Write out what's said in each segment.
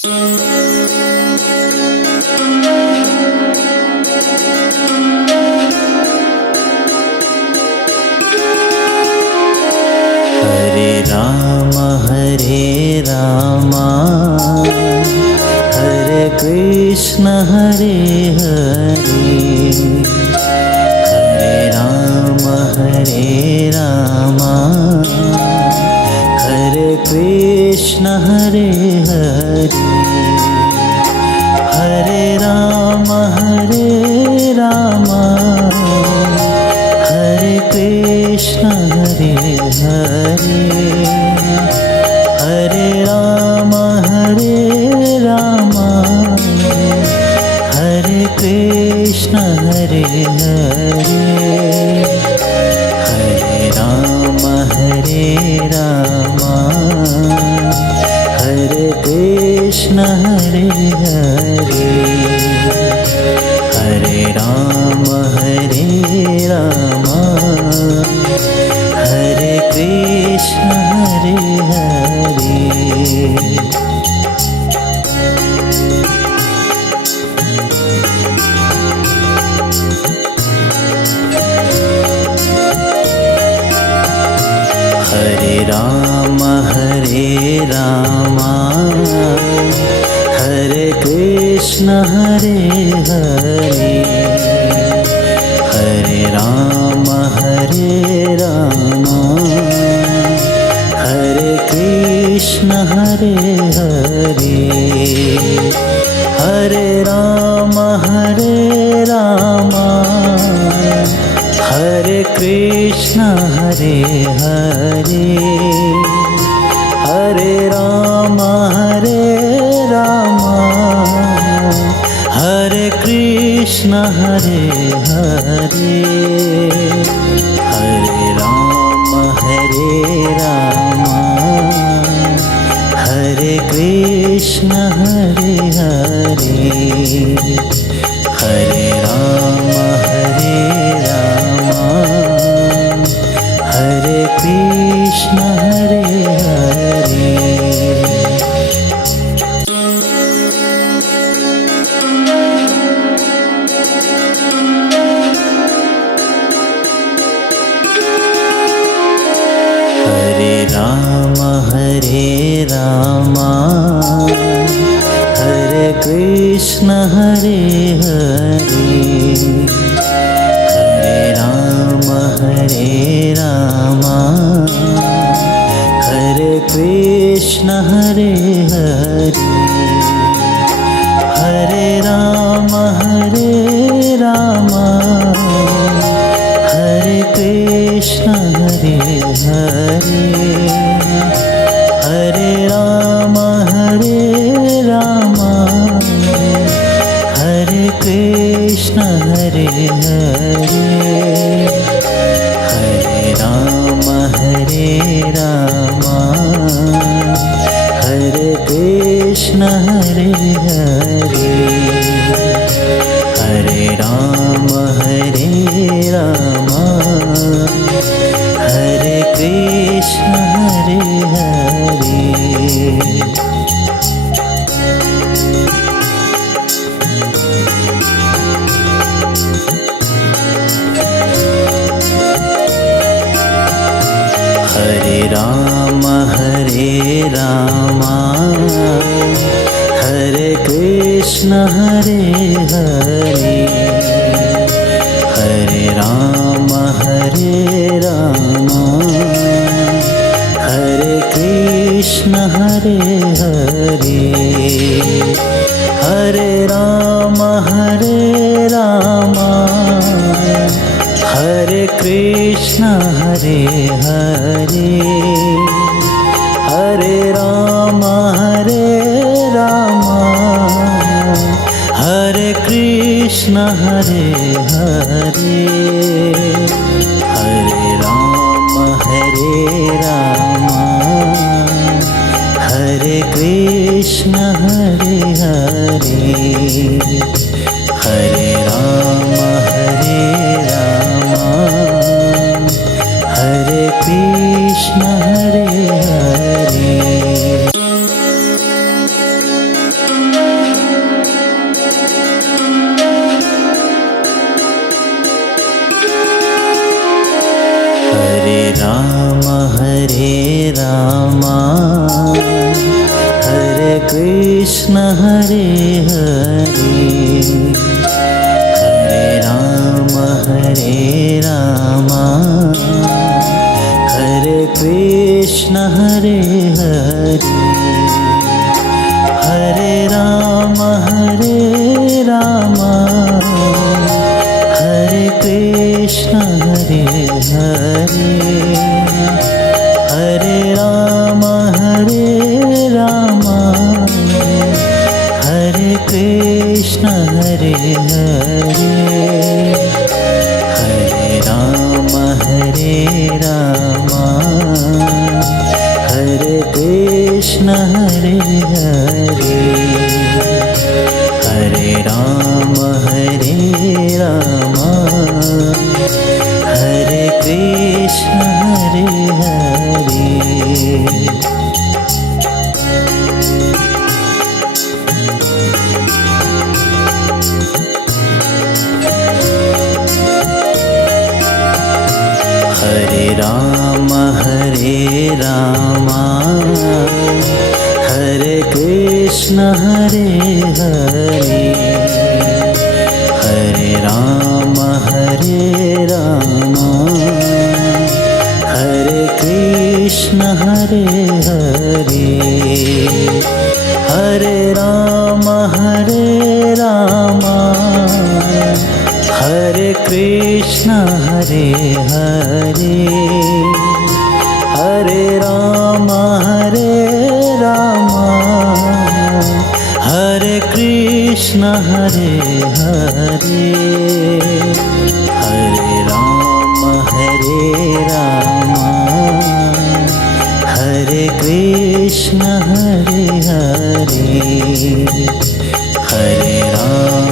Hare Ram Hare Krishna Hare Hare, Hare Ram Hare Krishna Hare Hare, Hare Ram Hare Krishna Hare Hare, Hare Ram Hare Krishna Hare Hare, Hare Ram Hare Krishna Hare Hare, Hare Ram Hare Krishna Hare Hare. Hare Ram Hare Krishna Hare Hare, Hare Ram Hare Krishna Hare Hare, Hare Ram Hare Krishna Hare Hare, Hare Ram Hare Krishna Hare Hare, Hare Ram Hare Krishna Hare Hare, Hare Ram Hare Krishna Hare Hare. Hare Ram Hare Krishna Hare Hare, Hare Ram Hare Krishna Hare Hare, Hare Ram Hare Krishna Hare Hare, Hare Ram Hare Krishna Hare Hare, Hare Ram Hare Krishna Hare Hare, Hare Ram Hare Krishna Hare Hare. Hare Ram Hare Krishna Hare Hare, Hare Ram Hare Krishna Hare Hare, Hare Ram Hare Krishna Hare Hare, Hare Ram Hare Krishna Hare Hare, Hare Ram Hare Krishna Hare Hare, Hare Ram Hare Krishna Hare Hare. Hare Krishna Hare Hare, Hare Ram Hare Krishna Hare Hare, Hare Ram Hare Krishna Hare Hare, Hare Ram Hare Krishna Hare Hare, Hare Ram Hare Krishna Hare Hare, Hare Ram Hare Krishna Hare Hare. Hare Ram Hare Krishna Hare Hare, Hare Ram Hare Krishna Hare Hare, Hare Ram Hare Krishna Hare Hare, Hare Ram Hare Krishna Hare Hare, Hare Ram Hare Krishna Hare Hare, Hare Ram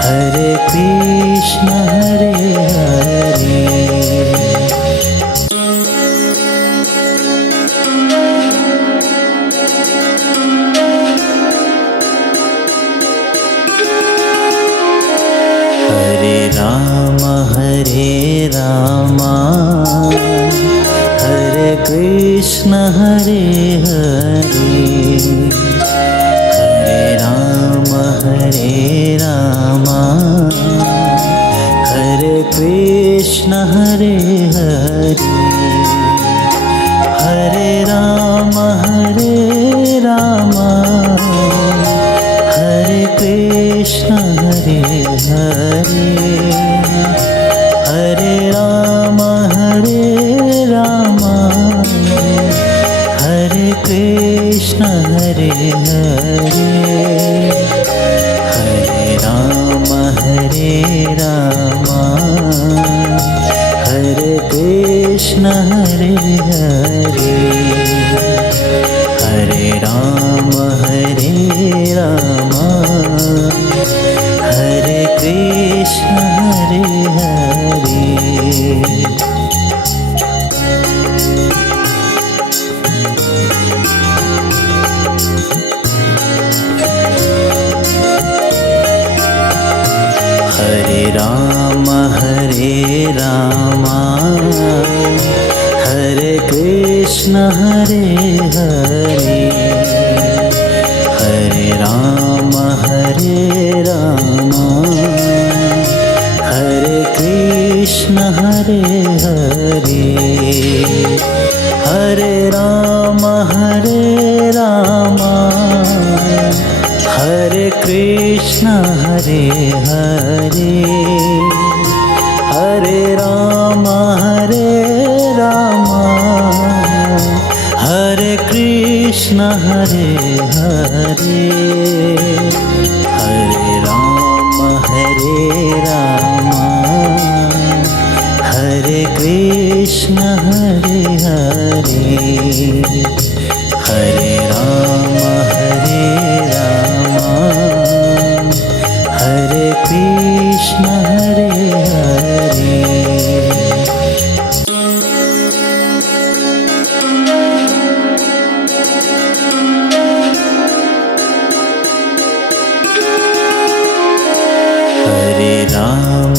Hare Krishna Hare Hare. Hare Ram Hare Krishna Hare Hare, Hare Ram Hare Krishna Hare Hare, Hare Ram Hare Krishna Hare Hare, Hare Ram Hare Krishna Hare Hare, Hare Ram Hare Krishna Hare Hare, Hare Ram Hare Krishna Hare Hare. Hare Ram Hare Krishna Hare Hare, Hare Ram Hare Krishna Hare Hare, Hare Ram Hare Krishna Hare Hare, Hare Ram Hare Krishna Hare Hare, Hare Ram Hare Krishna Hare Hare, Hare Ram Hare Krishna Hare Hare. Hare Ram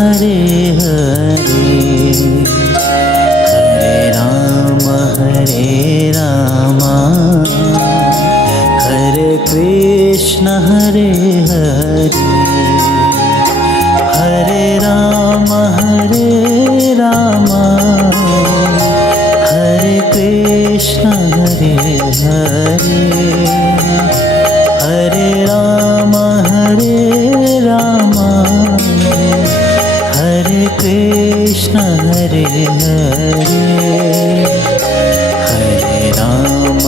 Hare Hare, Hare Ram Hare Krishna Hare Hare, Hare Ram Hare Krishna Hare Hare, Hare Ram Hare Krishna Hare Hare, Hare Ram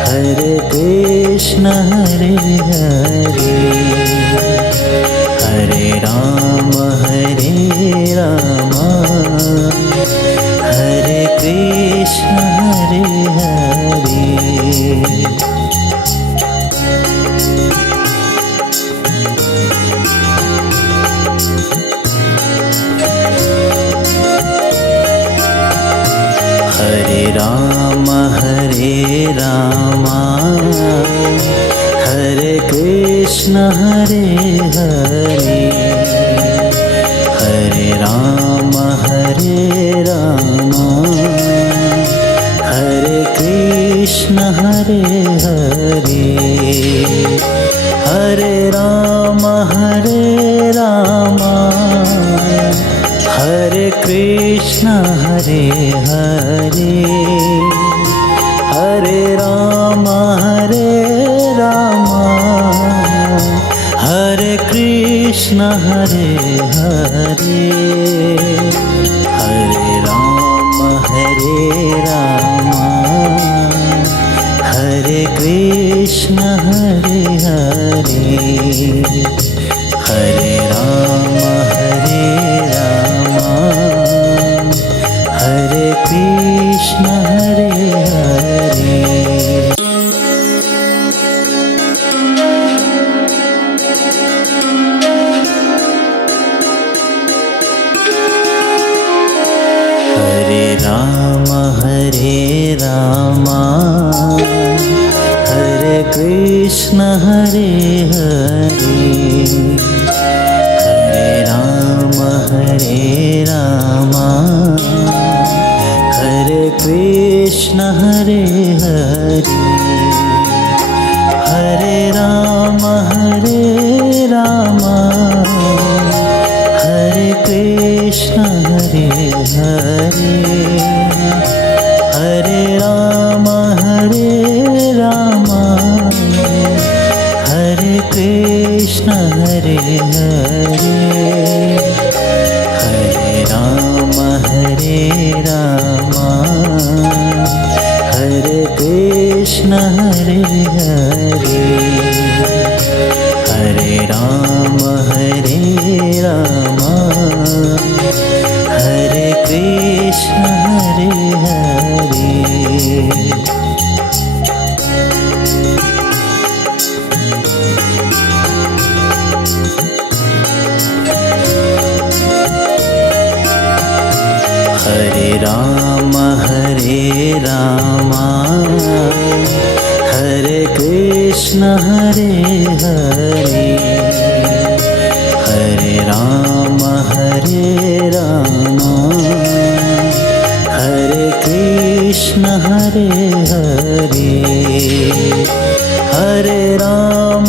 Hare Krishna Hare Hare, Hare Ram Hare Krishna Hare Hare. Hare Ram Hare Krishna Hare Hare, Hare Ram Hare Krishna Hare Hare, Hare Ram Hare Krishna Hare Hare, Hare Ram Hare Krishna Hare Hare, Hare Ram Hare Krishna Hare Hare, Hare Ram Hare Krishna Hare Hare. Hare Ram Hare Krishna Hare Hare, Hare Ram Hare Krishna Hare Hare, Hare Ram Hare Krishna Hare Hare, Hare Ram Hare Krishna Hare Hare, Hare Ram Hare Krishna Hare Hare, Hare Ram Hare Krishna Hare Hare. Hare Ram Hare Krishna Hare Hare, Hare Ram Hare Krishna Hare Hare, Hare Ram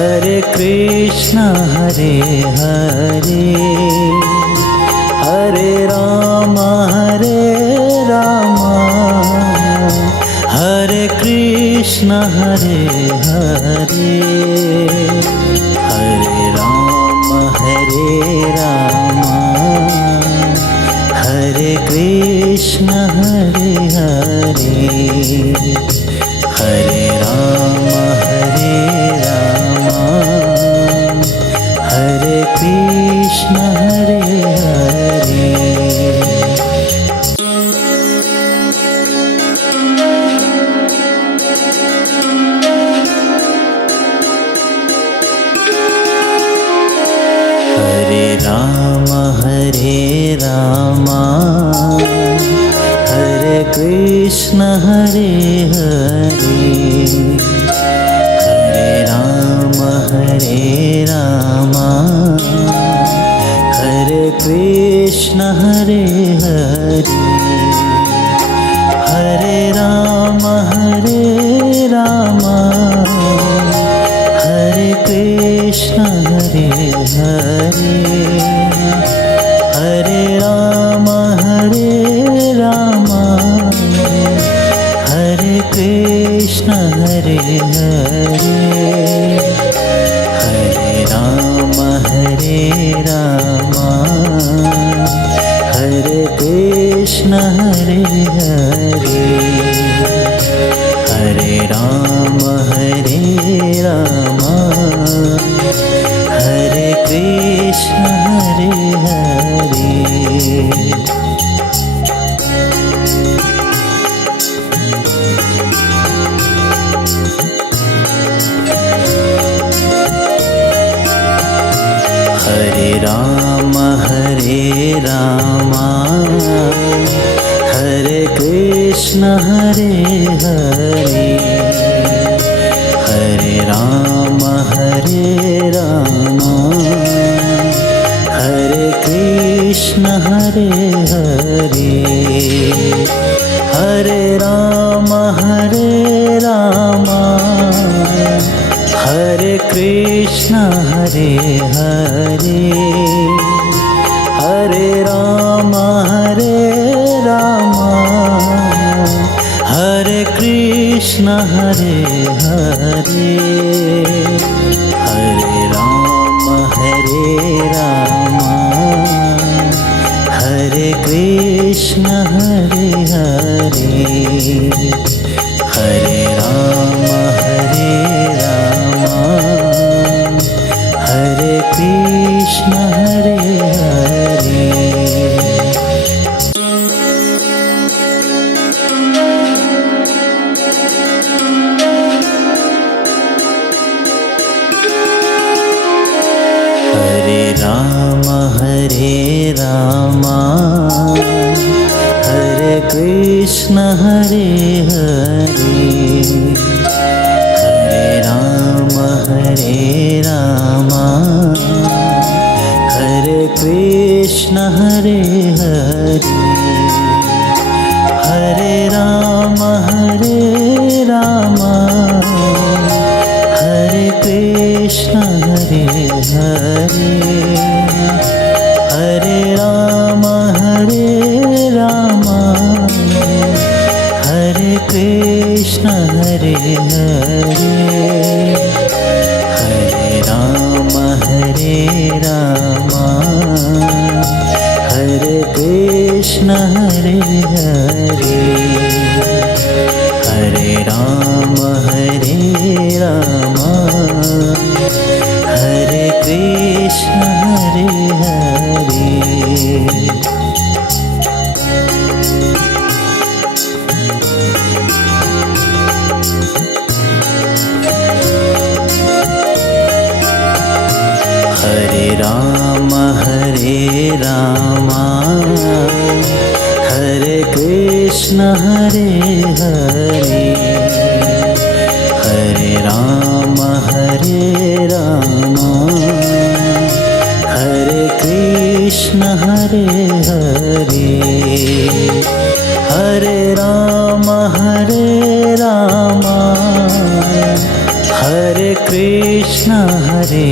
Hare Krishna Hare Hare, Hare Ram Hare Krishna Hare Hare, Hare Ram Hare Krishna Hare Hare, Hare Ram Hare Krishna Hare Hare. Hare Ram Hare Krishna Hare Hare, Hare Ram Hare Krishna Hare Hare, Hare Ram Hare Krishna Hare Hare, Hare Ram Hare Krishna Hare Hare. Hare Ram Hare Krishna Hare Hare, Hare Ram Hare Krishna Hare Hare, Hare Ram Hare Krishna Hare Hare, Hare Ram Hare Krishna Hare Hare, Hare Ram Hare Krishna Hare Hare, Hare Ram Hare Krishna Hare Hare. Hare Ram Hare Krishna Hare Hare, Hare Ram Hare Krishna Hare Hare, Hare Ram Hare Krishna Hare Hare, Hare Ram Hare Krishna Hare Hare, Hare Ram Hare Krishna Hare Hare, Hare Ram Hare Krishna Hare Hare. Hare Ram Hare Krishna Hare Hare, Hare Ram Hare Krishna Hare Hare, Hare Ram Hare Krishna Hare